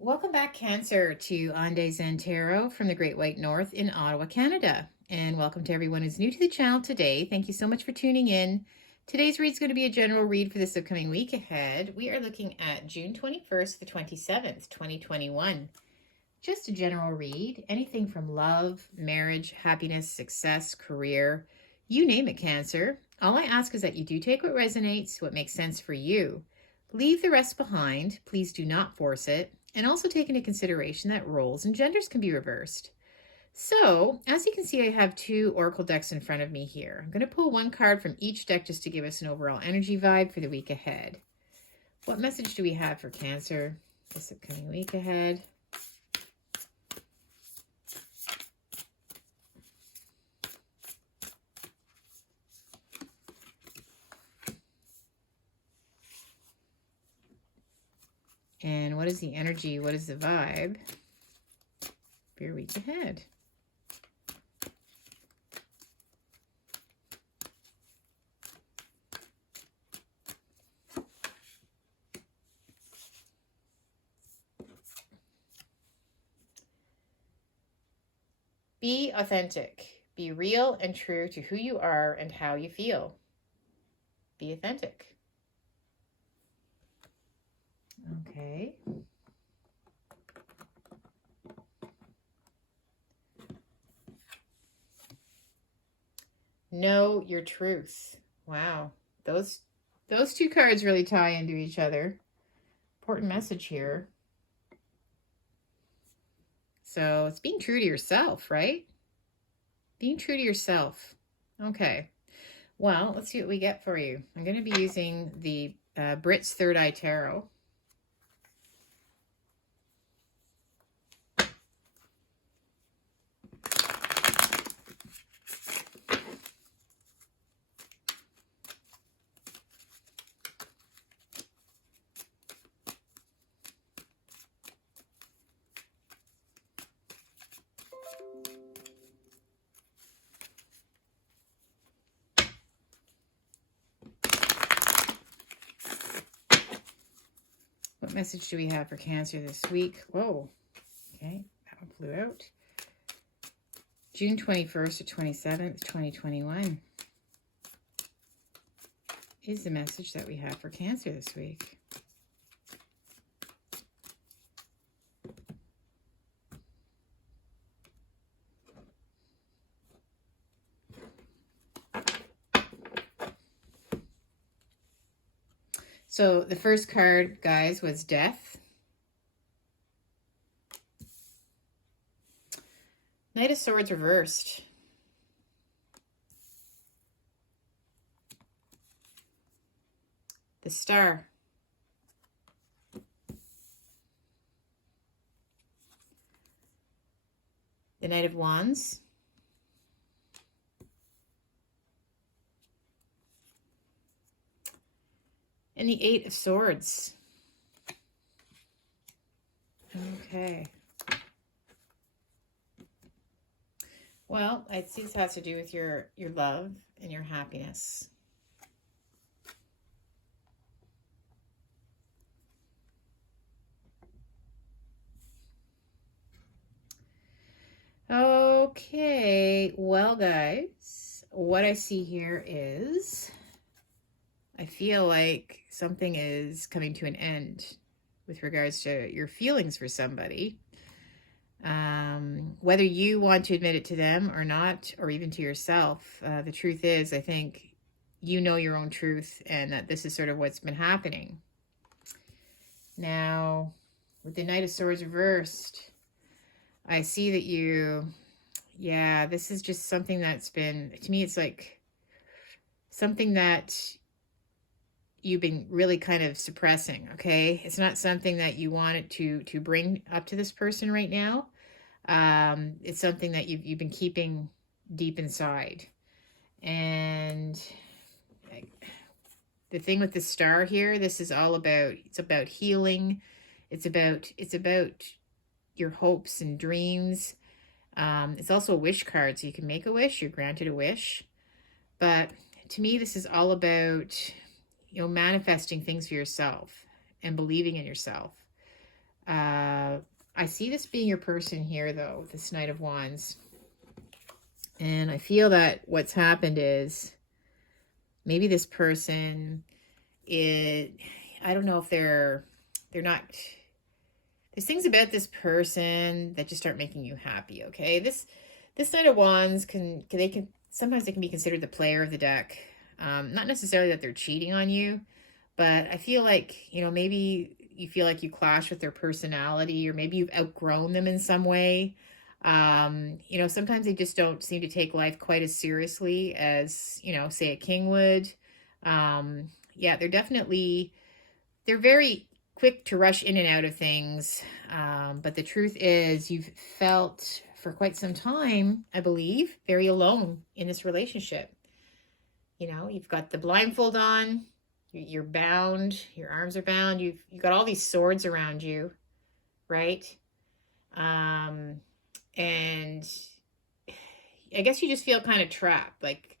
Welcome back, Cancer, to Ande Zen Tarot from the Great White North in Ottawa, Canada. And welcome to everyone who's new to the channel today. Thank you so much for tuning in. Today's read is going to be a general read for this upcoming week ahead. We are looking at June 21st to the 27th, 2021. Just a general read, anything from love, marriage, happiness, success, career, you name it, Cancer. All I ask is that you do take what resonates, what makes sense for you. Leave the rest behind. Please do not force it. And also take into consideration that roles and genders can be reversed. So, as you can see, I have two oracle decks in front of me here. I'm going to pull one card from each deck just to give us an overall energy vibe for the week ahead. What message do we have for Cancer this upcoming week ahead? And what is the energy? What is the vibe for your week ahead? Be authentic. Be real and true to who you are and how you feel. Be authentic. Okay. Know your truth. Wow. Those two cards really tie into each other. Important message here. So it's being true to yourself, right? Being true to yourself. Okay. Well, let's see what we get for you. I'm going to be using the Brit's Third Eye Tarot. What message do we have for Cancer this week? Whoa. Okay, that one flew out. June 21st to 27th, 2021 is the message that we have for Cancer this week. So the first card, guys, was Death. Knight of Swords reversed. The Star. The Knight of Wands. And the Eight of Swords. Okay. Well, I see this has to do with your love and your happiness. Okay, well, guys, what I see here is I feel like something is coming to an end with regards to your feelings for somebody. Whether you want to admit it to them or not, or even to yourself, the truth is, I think you know your own truth and that this is sort of what's been happening. Now, with the Knight of Swords reversed, I see that this is just something that's been, to me, it's like something that you've been really kind of suppressing, okay? It's not something that you wanted to bring up to this person right now. It's something that you've been keeping deep inside. And the thing with the Star here, this is all about, it's about healing. It's about your hopes and dreams. It's also a wish card, so you can make a wish, you're granted a wish. But to me, this is all about, manifesting things for yourself and believing in yourself. I see this being your person here, though, this Knight of Wands. And I feel that what's happened is maybe this person is, I don't know if they're not, there's things about this person that just aren't making you happy, okay? This Knight of Wands sometimes they can be considered the player of the deck. Not necessarily that they're cheating on you, but I feel like, maybe you feel like you clash with their personality, or maybe you've outgrown them in some way. Sometimes they just don't seem to take life quite as seriously as, say a king would. Yeah, they're very quick to rush in and out of things. But the truth is you've felt for quite some time, I believe, very alone in this relationship. You've got the blindfold on, you're bound, your arms are bound, you've got all these swords around you, right? And I guess you just feel kind of trapped. Like,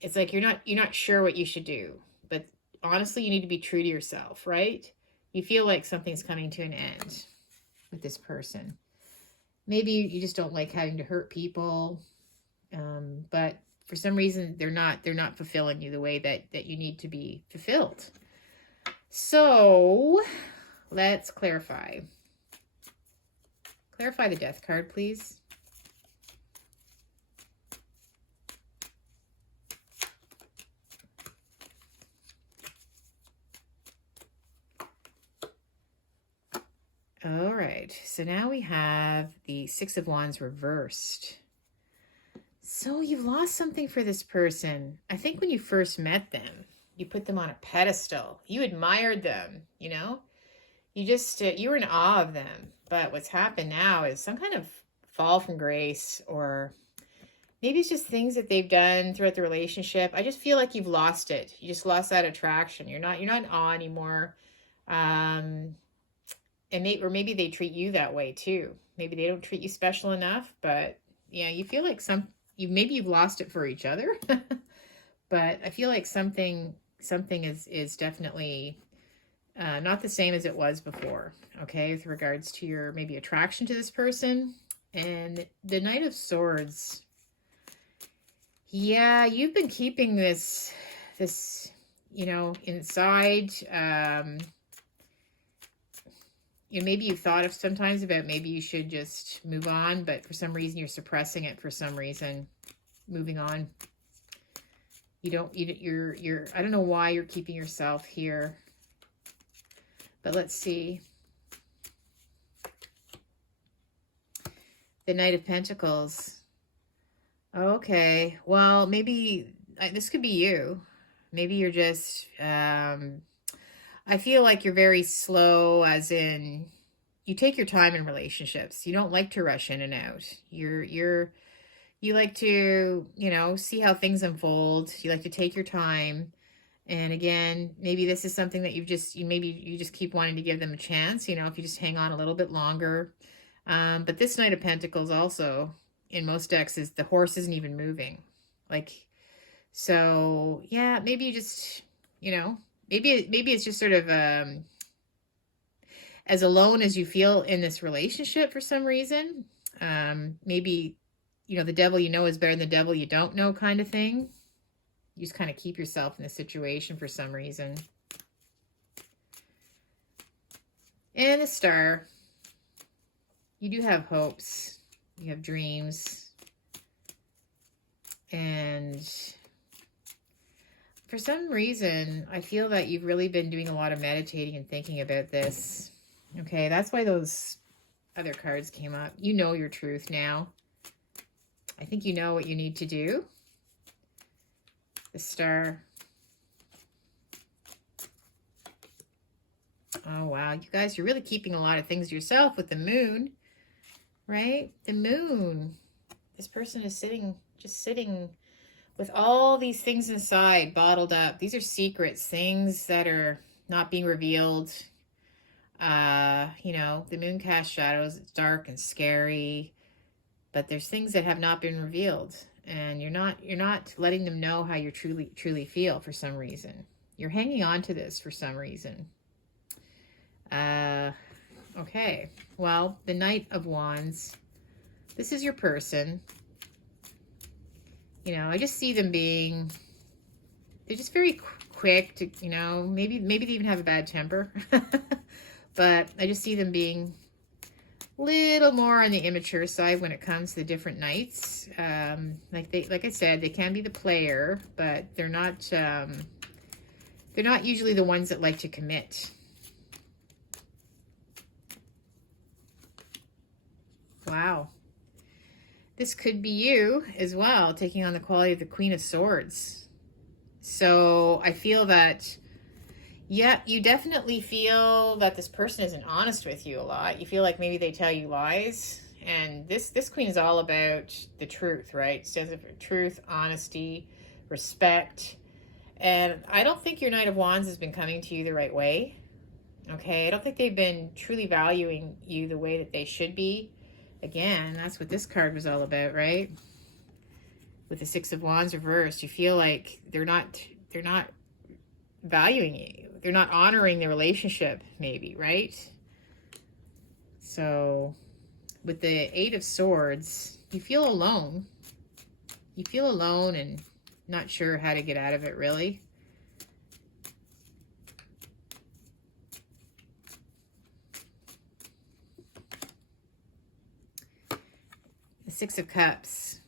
it's like you're not sure what you should do, but honestly, you need to be true to yourself, right? You feel like something's coming to an end with this person. Maybe you just don't like having to hurt people, but for some reason they're not fulfilling you the way that you need to be fulfilled. So let's clarify. Clarify the Death card, please. All right, so now we have the Six of Wands reversed. So you've lost something for this person. I think when you first met them, you put them on a pedestal. You admired them, you were in awe of them. But what's happened now is some kind of fall from grace, or maybe it's just things that they've done throughout the relationship. I just feel like you've lost it. You just lost that attraction. You're not in awe anymore. Or maybe they treat you that way too. Maybe they don't treat you special enough, but yeah, you feel like maybe you've lost it for each other. But I feel like something is definitely not the same as it was before, okay, with regards to your maybe attraction to this person. And the Knight of Swords, yeah, you've been keeping this inside. Maybe you've thought of sometimes about maybe you should just move on, but for some reason you're suppressing it for some reason. Moving on. I don't know why you're keeping yourself here. But let's see. The Knight of Pentacles. Okay. Well, maybe this could be you. Maybe you're just I feel like you're very slow, as in you take your time in relationships. You don't like to rush in and out. You like to, see how things unfold. You like to take your time. And again, maybe this is something that you just keep wanting to give them a chance, if you just hang on a little bit longer. But this Knight of Pentacles also, in most decks, is the horse isn't even moving. So yeah, maybe you just, maybe it's just sort of as alone as you feel in this relationship for some reason. Maybe, the devil you know is better than the devil you don't know kind of thing. You just kind of keep yourself in a situation for some reason. And the Star. You do have hopes. You have dreams. And for some reason, I feel that you've really been doing a lot of meditating and thinking about this. Okay, that's why those other cards came up. You know your truth now. I think you know what you need to do. The Star. Oh, wow. You guys, you're really keeping a lot of things yourself with the Moon, right? The Moon. This person is just sitting with all these things inside, bottled up. These are secrets, things that are not being revealed. The Moon casts shadows. It's dark and scary, but there's things that have not been revealed, and you're not letting them know how you truly feel for some reason. You're hanging on to this for some reason. Okay, well, the Knight of Wands. This is your person. You know, I just see them being, they're just very quick to, you know, maybe they even have a bad temper. But I just see them being a little more on the immature side when it comes to the different knights. Like I said, they can be the player, but they're not usually the ones that like to commit. Wow. This could be you as well, taking on the quality of the Queen of Swords. So I feel that, yeah, you definitely feel that this person isn't honest with you a lot. You feel like maybe they tell you lies. And this queen is all about the truth, right? It stands for truth, honesty, respect. And I don't think your Knight of Wands has been coming to you the right way. Okay, I don't think they've been truly valuing you the way that they should be. Again, that's what this card was all about, right? With the Six of Wands reversed, you feel like they're not valuing you. They're not honoring the relationship, maybe, right? So with the Eight of Swords, you feel alone. You feel alone and not sure how to get out of it, really. The Six of Cups.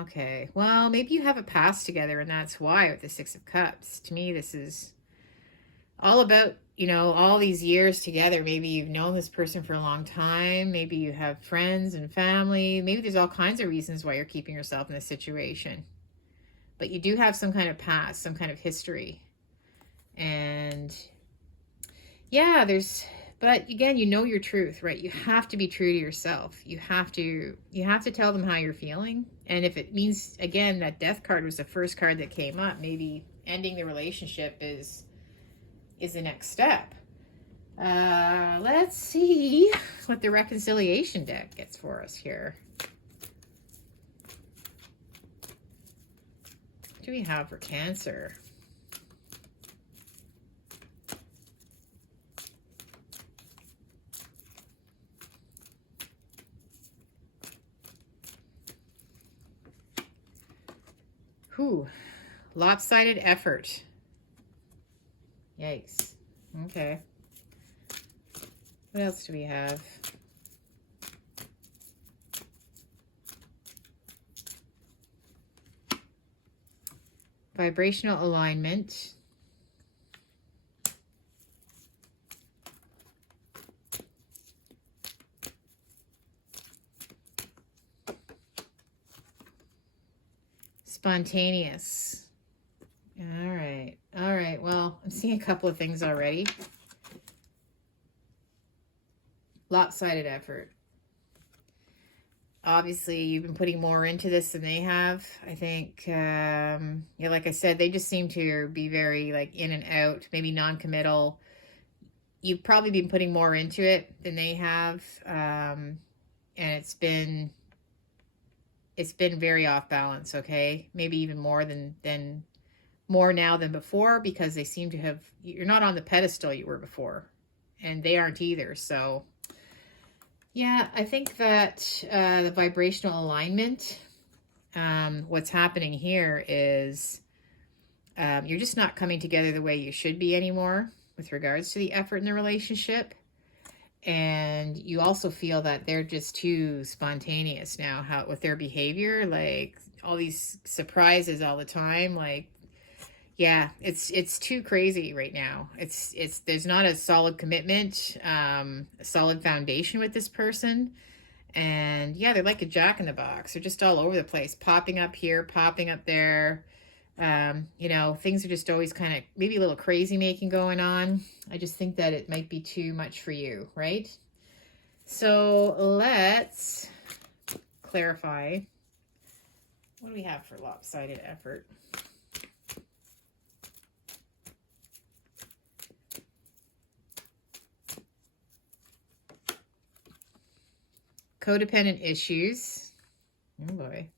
Okay, well, maybe you have a past together and that's why with the Six of Cups. To me, this is all about, you know, all these years together. Maybe you've known this person for a long time. Maybe you have friends and family. Maybe there's all kinds of reasons why you're keeping yourself in this situation. But you do have some kind of past, some kind of history. And yeah, but again, you know your truth, right? You have to be true to yourself. You have to tell them how you're feeling. And if it means, again, that Death card was the first card that came up, maybe ending the relationship is the next step. Let's see what the reconciliation deck gets for us here. What do we have for Cancer? Whew. Lopsided effort. Yikes. Okay. What else do we have? Vibrational alignment. Spontaneous. All right. All right. Well, I'm seeing a couple of things already. Lopsided effort. Obviously, you've been putting more into this than they have. I think, yeah, like I said, they just seem to be very like in and out, maybe non-committal. You've probably been putting more into it than they have. And it's been very off balance, okay? Maybe even more more now than before, because they seem to have, you're not on the pedestal you were before, and they aren't either. So yeah, I think that the vibrational alignment, what's happening here is you're just not coming together the way you should be anymore with regards to the effort in the relationship. And you also feel that they're just too spontaneous now with their behavior, like all these surprises all the time. Like, yeah, it's too crazy right now. There's not a solid commitment, a solid foundation with this person. And yeah, they're like a jack in the box. They're just all over the place, popping up here, popping up there. You know, things are just always kind of maybe a little crazy making going on. I just think that it might be too much for you, right? So let's clarify. What do we have for lopsided effort? Codependent issues. Oh boy.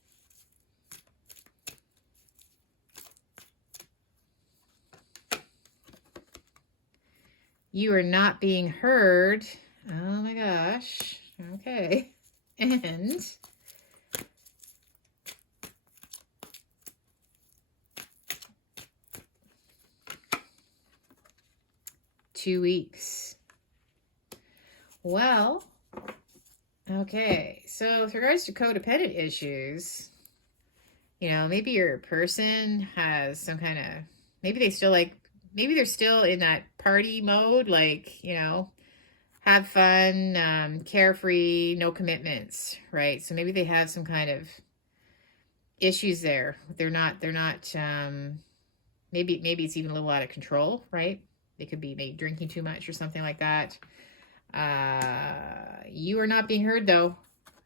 You are not being heard. Oh my gosh. Okay. And 2 weeks. Well, okay. So with regards to codependent issues, you know, maybe your person has some kind of, maybe they still like, maybe they're still in that party mode, like, you know, have fun, carefree, no commitments, right? So maybe they have some kind of issues there. They're not, maybe it's even a little out of control, right? They could be maybe drinking too much or something like that. You are not being heard though,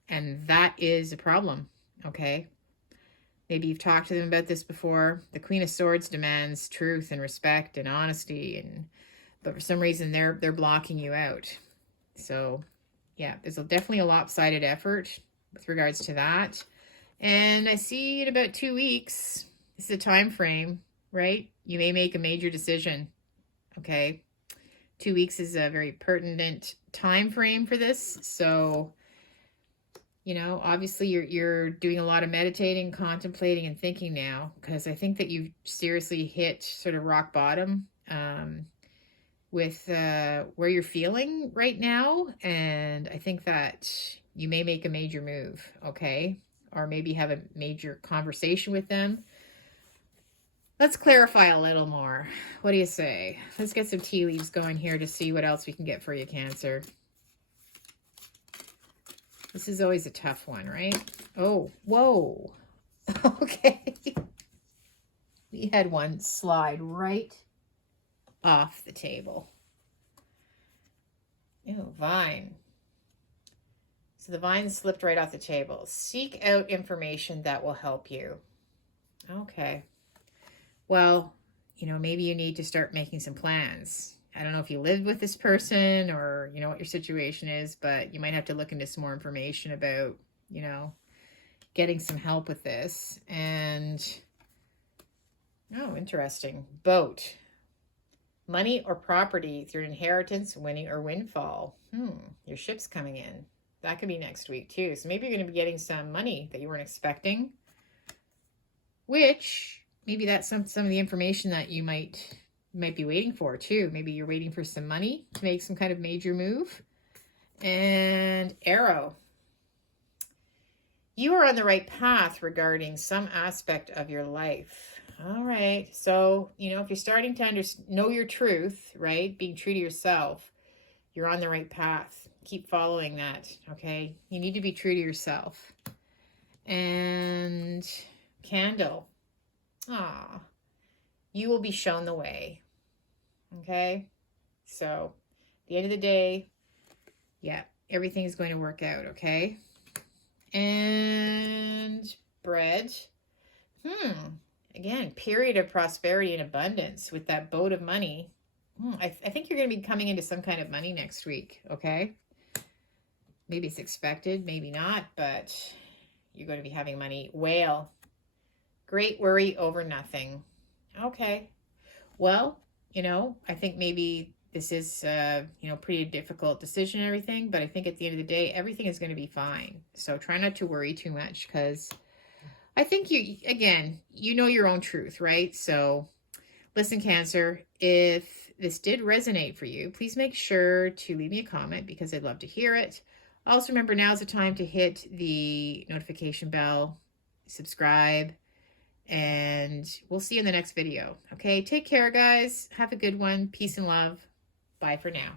and that is a problem, okay? Maybe you've talked to them about this before. The Queen of Swords demands truth and respect and honesty, but for some reason they're blocking you out. So yeah, there's definitely a lopsided effort with regards to that. And I see in about 2 weeks, this is a time frame, right? You may make a major decision, okay? 2 weeks is a very pertinent time frame for this. So, you know, obviously you're doing a lot of meditating, contemplating, and thinking now, because I think that you've seriously hit sort of rock bottom with where you're feeling right now. And I think that you may make a major move, okay? Or maybe have a major conversation with them. Let's clarify a little more. What do you say? Let's get some tea leaves going here to see what else we can get for you, Cancer. This is always a tough one, right? Oh, whoa. Okay. We had one slide right off the table. Ew, vine. So the vine slipped right off the table. Seek out information that will help you. Okay. Well, you know, maybe you need to start making some plans. I don't know if you live with this person or, you know, what your situation is, but you might have to look into some more information about, you know, getting some help with this. And, oh, interesting. Boat. Money or property through inheritance, winning, or windfall. Your ship's coming in. That could be next week too. So maybe you're going to be getting some money that you weren't expecting, which maybe that's some of the information that you might be waiting for too. Maybe you're waiting for some money to make some kind of major move. And arrow. You are on the right path regarding some aspect of your life. All right. So, you know, if you're starting to know your truth, right? Being true to yourself, you're on the right path. Keep following that, okay? You need to be true to yourself. And candle. Ah, you will be shown the way, okay? So, at the end of the day, yeah, everything is going to work out, okay? And bread. Again, period of prosperity and abundance with that boat of money. I think you're going to be coming into some kind of money next week, okay? Maybe it's expected, maybe not, but you're going to be having money. Whale. Great worry over nothing. Okay. Well, you know, I think maybe this is, you know, pretty difficult decision and everything, but I think at the end of the day, everything is going to be fine. So try not to worry too much, because I think again, you know your own truth, right? So listen, Cancer, if this did resonate for you, please make sure to leave me a comment, because I'd love to hear it. Also, remember, now's the time to hit the notification bell, subscribe, and we'll see you in the next video. Okay, take care, guys. Have a good one. Peace and love. Bye for now.